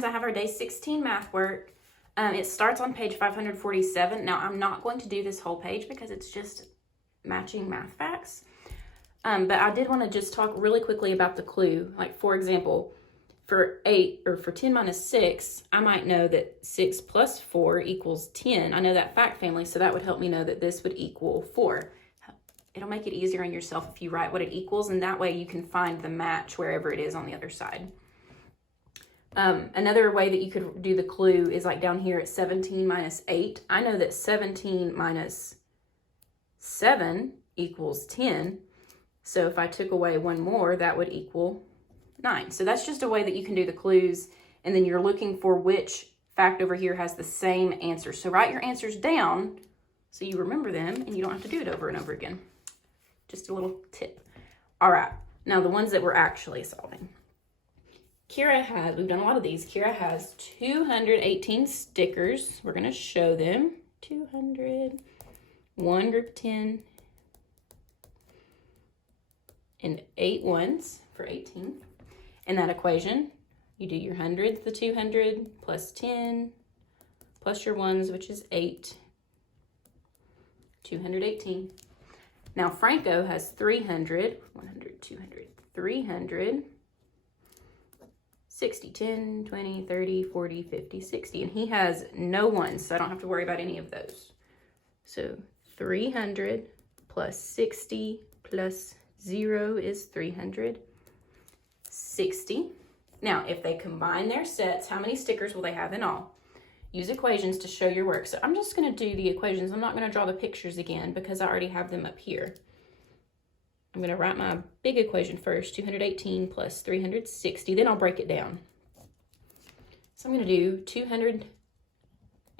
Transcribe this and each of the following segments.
friends, I have our day 16 math work. It starts on page 547. Now, I'm not going to do this whole page because it's just matching math facts. But I did want to just talk really quickly about the clue. Like, for example, for 10 minus 6, I might know that 6 plus 4 equals 10. I know that fact family, so that would help me know that this would equal 4. It'll make it easier on yourself if you write what it equals, and that way you can find the match wherever it is on the other side. Another way that you could do the clue is like down here at 17 minus 8. I know that 17 minus 7 equals 10. So if I took away one more, that would equal 9. So that's just a way that you can do the clues, and then you're looking for which fact over here has the same answer. So write your answers down so you remember them and you don't have to do it over and over again. Just a little tip. All right, now the ones that we're actually solving. Kira has, we've done a lot of these. Kira has 218 stickers. We're gonna show them. 200, one group of 10, and 8 ones for 18. In that equation, you do your hundreds, the 200 plus 10 plus your ones, which is 8, 218. Now Franco has 300, 100, 200, 300, 60, 10, 20, 30, 40, 50, 60, and he has no ones, so I don't have to worry about any of those. So 300 plus 60 plus 0 is 360. Now, if they combine their sets, how many stickers will they have in all? Use equations to show your work. So I'm just going to do the equations. I'm not going to draw the pictures again because I already have them up here. I'm going to write my big equation first, 218 plus 360. Then I'll break it down. So I'm going to do 200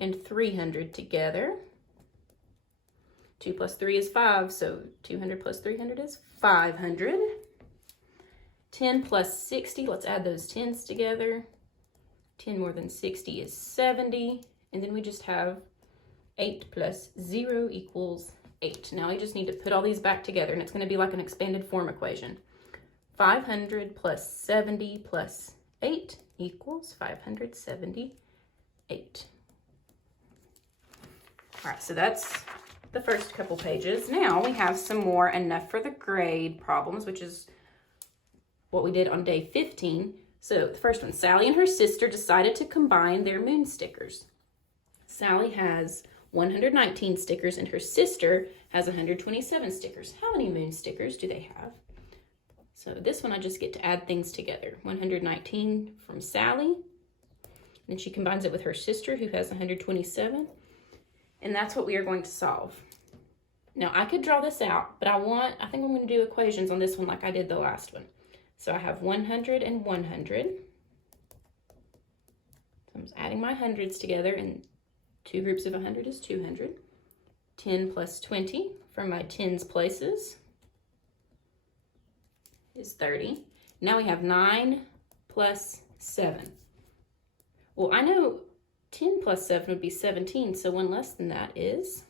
and 300 together. 2 plus 3 is 5, so 200 plus 300 is 500. 10 plus 60, let's add those 10s together. 10 more than 60 is 70. And then we just have 8 plus 0 equals 8. Now we just need to put all these back together, and it's going to be like an expanded form equation. 500 plus 70 plus 8 equals 578. All right, so that's the first couple pages. Now we have some more enough for the grade problems, which is what we did on day 15. So the first one, Sally and her sister decided to combine their moon stickers. Sally has 119 stickers and her sister has 127 stickers. How many moon stickers do they have? So this one I just get to add things together. 119 from Sally, and she combines it with her sister who has 127. And that's what we are going to solve. Now I could draw this out, but I think I'm going to do equations on this one like I did the last one. So I have 100 and 100. So I'm just adding my hundreds together, and 2 groups of 100 is 200. 10 plus 20 from my tens places is 30. Now we have 9 plus 7. Well, I know 10 plus 7 would be 17, so one less than that is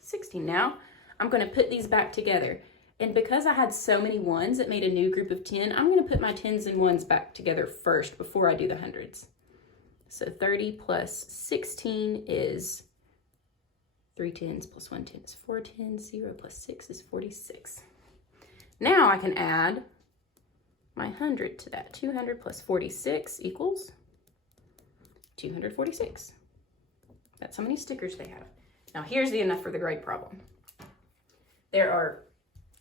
16. Now, I'm going to put these back together. And because I had so many ones that made a new group of 10, I'm going to put my 10s and 1s back together first before I do the hundreds. So 30 plus 16 is 3 10s plus 1 10 is 4 10s. 0 plus 6 is 46. Now I can add my 100 to that. 200 plus 46 equals 246. That's how many stickers they have. Now here's the enough for the grade problem. There are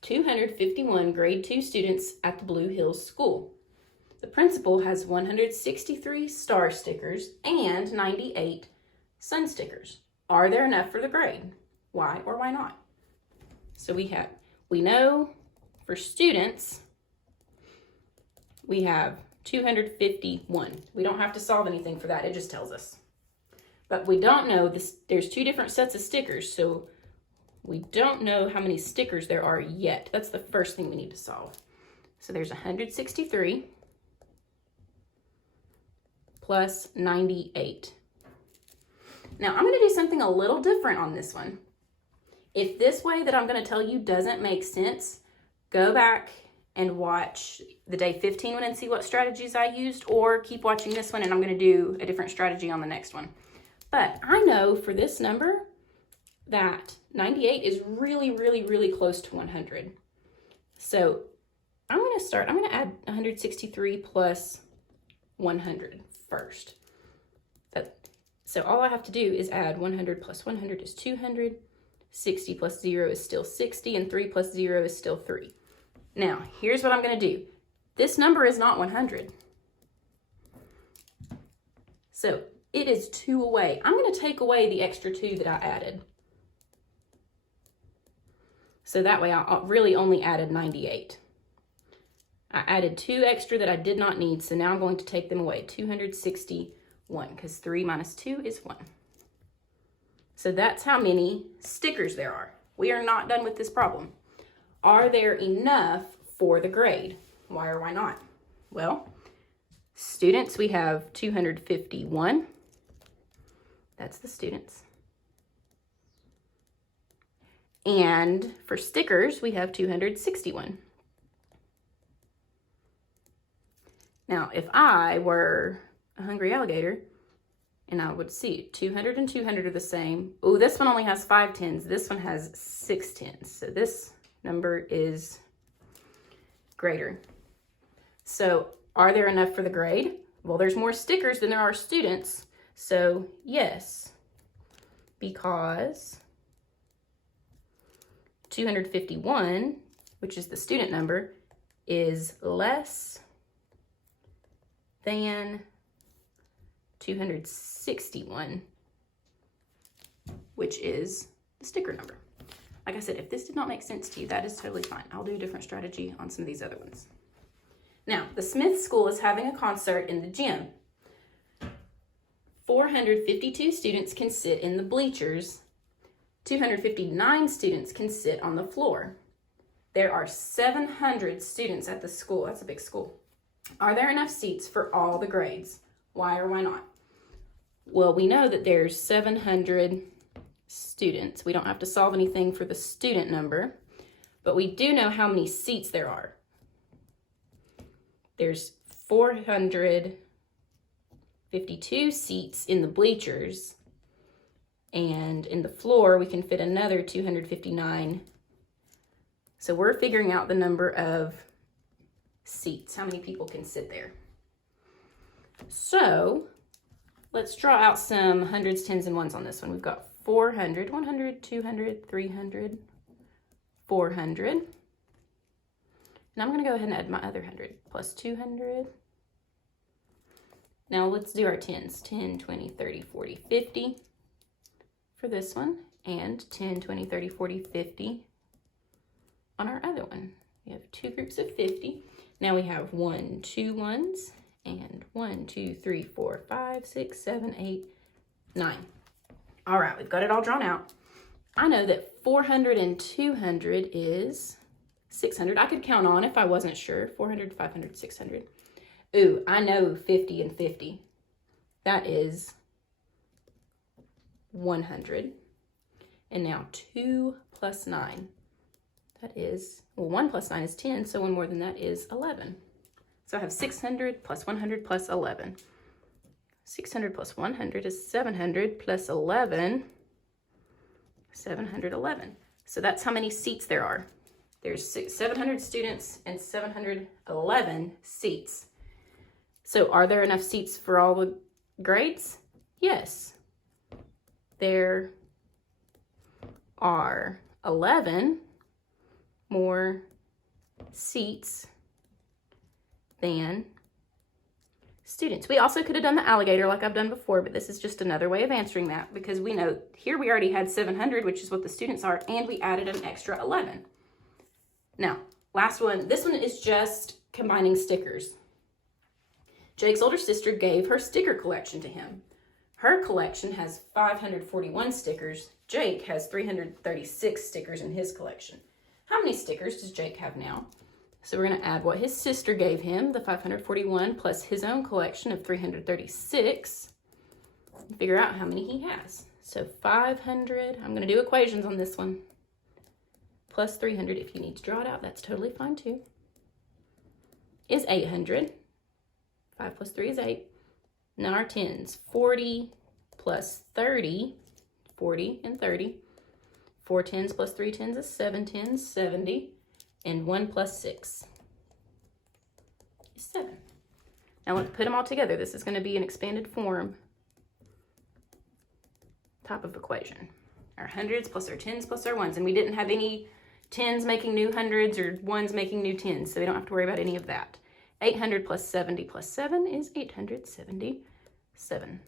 251 grade 2 students at the Blue Hills School. The principal has 163 star stickers and 98 sun stickers. Are there enough for the grade? Why or why not? So we know for students, we have 251. We don't have to solve anything for that. It just tells us. But we don't know this. There's 2 different sets of stickers, so we don't know how many stickers there are yet. That's the first thing we need to solve. So there's 163 plus 98. Now I'm going to do something a little different on this one. If this way that I'm going to tell you doesn't make sense, go back and watch the day 15 one and see what strategies I used, or keep watching this one and I'm going to do a different strategy on the next one. But I know for this number that 98 is really, really, really close to 100. So I'm going to add 163 plus 100 first. So all I have to do is add 100 plus 100 is 200, 60 plus 0 is still 60, and 3 plus 0 is still 3. Now, here's what I'm going to do. This number is not 100. So it is 2 away. I'm going to take away the extra 2 that I added. So that way I really only added 98. I added 2 extra that I did not need, so now I'm going to take them away. 261, because 3 minus 2 is 1. So that's how many stickers there are. We are not done with this problem. Are there enough for the grade? Why or why not? Well, students, we have 251. That's the students. And for stickers, we have 261. Now, if I were a hungry alligator, and I would see 200 and 200 are the same. Oh, this one only has 5 tens. This one has 6 tens. So this number is greater. So are there enough for the grade? Well, there's more stickers than there are students. So yes, because 251, which is the student number, is less than 261, which is the sticker number. Like I said, if this did not make sense to you, that is totally fine. I'll do a different strategy on some of these other ones. Now, the Smith School is having a concert in the gym. 452 students can sit in the bleachers. 259 students can sit on the floor. There are 700 students at the school. That's a big school. Are there enough seats for all the grades? Why or why not? Well, we know that there's 700 students. We don't have to solve anything for the student number, but we do know how many seats there are. There's 452 seats in the bleachers, and in the floor we can fit another 259. So we're figuring out the number of seats, how many people can sit there. So let's draw out some hundreds, tens, and ones on this one. We've got 400, 100, 200, 300, 400. And I'm going to go ahead and add my other 100 plus 200. Now let's do our tens. 10, 20, 30, 40, 50 for this one. And 10, 20, 30, 40, 50 on our other one. We have 2 groups of 50. Now we have 1, 2 ones, and 1, 2, 3, 4, 5, 6, 7, 8, 9. All right, we've got it all drawn out. I know that 400 and 200 is 600. I could count on if I wasn't sure. 400, 500, 600. Ooh, I know 50 and 50. That is 100. And now 2 plus 9. That is, well, 1 plus 9 is 10, so 1 more than that is 11. So I have 600 plus 100 plus 11. 600 plus 100 is 700 plus 11, 711. So that's how many seats there are. There's 700 students and 711 seats. So are there enough seats for all the grades? Yes. There are 11 more seats than students. We also could have done the alligator like I've done before, but this is just another way of answering that because we know here we already had 700, which is what the students are, and we added an extra 11. Now, last one. This one is just combining stickers. Jake's older sister gave her sticker collection to him. Her collection has 541 stickers. Jake has 336 stickers in his collection. How many stickers does Jake have now? So we're going to add what his sister gave him, the 541, plus his own collection of 336, and figure out how many he has. So 500, I'm going to do equations on this one, plus 300. If you need to draw it out, that's totally fine too. is 800. 5 plus 3 is 8. Now our tens, 40 plus 30, 40 and 30. 4 tens plus 3 tens is 7 tens, 70. And 1 plus 6 is 7. Now let's put them all together. This is going to be an expanded form type of equation. Our hundreds plus our tens plus our ones. And we didn't have any tens making new hundreds or ones making new tens, so we don't have to worry about any of that. 800 plus 70 plus 7 is 877.